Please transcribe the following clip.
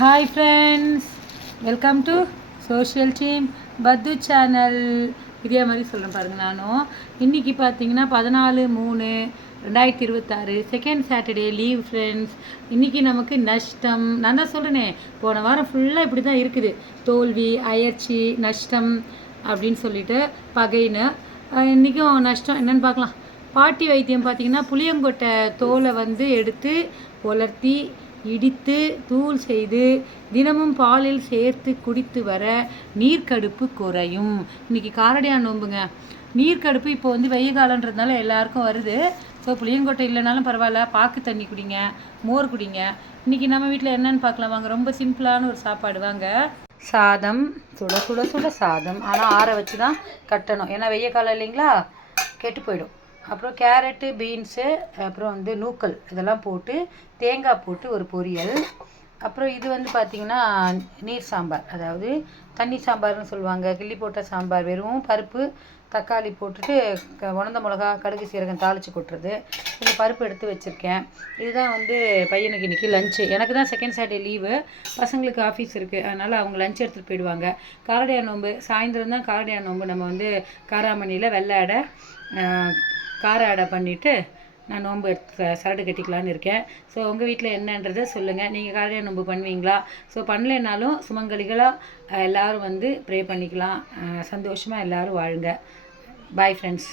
Hi friends, welcome to social team பத்து channel. இதே மாதிரி சொல்கிறேன் பாருங்கள். நானும் இன்றைக்கி பார்த்தீங்கன்னா 14/3/2026 செகண்ட் சாட்டர்டே லீவ் ஃப்ரெண்ட்ஸ். இன்றைக்கி நமக்கு நஷ்டம். நான் தான் சொல்கிறேனே, போன வாரம் ஃபுல்லாக இப்படி தான் இருக்குது. தோல்வி, அயற்சி, நஷ்டம் அப்படின்னு சொல்லிட்டு பகைன்னு. இன்றைக்கும் நஷ்டம் என்னென்னு பார்க்கலாம். பாட்டி வைத்தியம் பார்த்திங்கன்னா புளியங்கொட்டை தோலை எடுத்து உலர்த்தி இடித்து தூள் செய்து தினமும் பாலில் சேர்த்து குடித்து வர நீர்க்கடுப்பு குறையும். இன்றைக்கி காரடியான் நோம்புங்க. நீர்க்கடுப்பு இப்போ வெயில் காலன்றதுனால எல்லாருக்கும் வருது. ஸோ புளியங்கொட்டை இல்லைனாலும் பரவாயில்ல, பாக்கு தண்ணி குடிங்க, மோர் குடிங்க. இன்றைக்கி நம்ம வீட்டில் என்னென்னு பார்க்கலாம் வாங்க. ரொம்ப சிம்பிளான ஒரு சாப்பாடு வாங்க. சாதம், சுட சுட சுட சாதம், ஆனால் ஆற வச்சு தான் கட்டணும், ஏன்னா வெய்ய காலம் இல்லைங்களா, கெட்டு போயிடும். அப்புறம் கேரட்டு, பீன்ஸு, அப்புறம் நூக்கல் இதெல்லாம் போட்டு தேங்காய் போட்டு ஒரு பொரியல். அப்புறம் இது பார்த்திங்கன்னா நீர் சாம்பார், அதாவது தண்ணி சாம்பார்னு சொல்லுவாங்க. கிள்ளி போட்ட சாம்பார், வெறும் பருப்பு தக்காளி போட்டுட்டு உணர்ந்த மிளகா கடுகு சீரகம் தாளித்து கொட்டுறது. இந்த பருப்பு எடுத்து வச்சுருக்கேன். இதுதான் பையனுக்கு இன்றைக்கி லஞ்சு. எனக்கு தான் செகண்ட் சாட்டர்டே லீவு, பசங்களுக்கு ஆஃபீஸ் இருக்குது, அதனால் அவங்க லஞ்ச் எடுத்துகிட்டு போயிடுவாங்க. காரடியான் நோம்பு சாயந்தரம் தான். காரடியான் நோம்பு நம்ம காராமணியில் வெள்ளை அடை, கார அடை பண்ணிவிட்டு நான் நோன்பு எடுத்து சரடு கட்டிக்கலான்னு இருக்கேன். ஸோ உங்கள் வீட்டில் என்னன்றதை சொல்லுங்கள். நீங்கள் காரடியான் நோன்பு பண்ணுவீங்களா? ஸோ பண்ணலைன்னாலும் சுமங்கலிகளாக எல்லோரும் ப்ரே பண்ணிக்கலாம். சந்தோஷமாக எல்லோரும் வாழுங்க. Bye friends.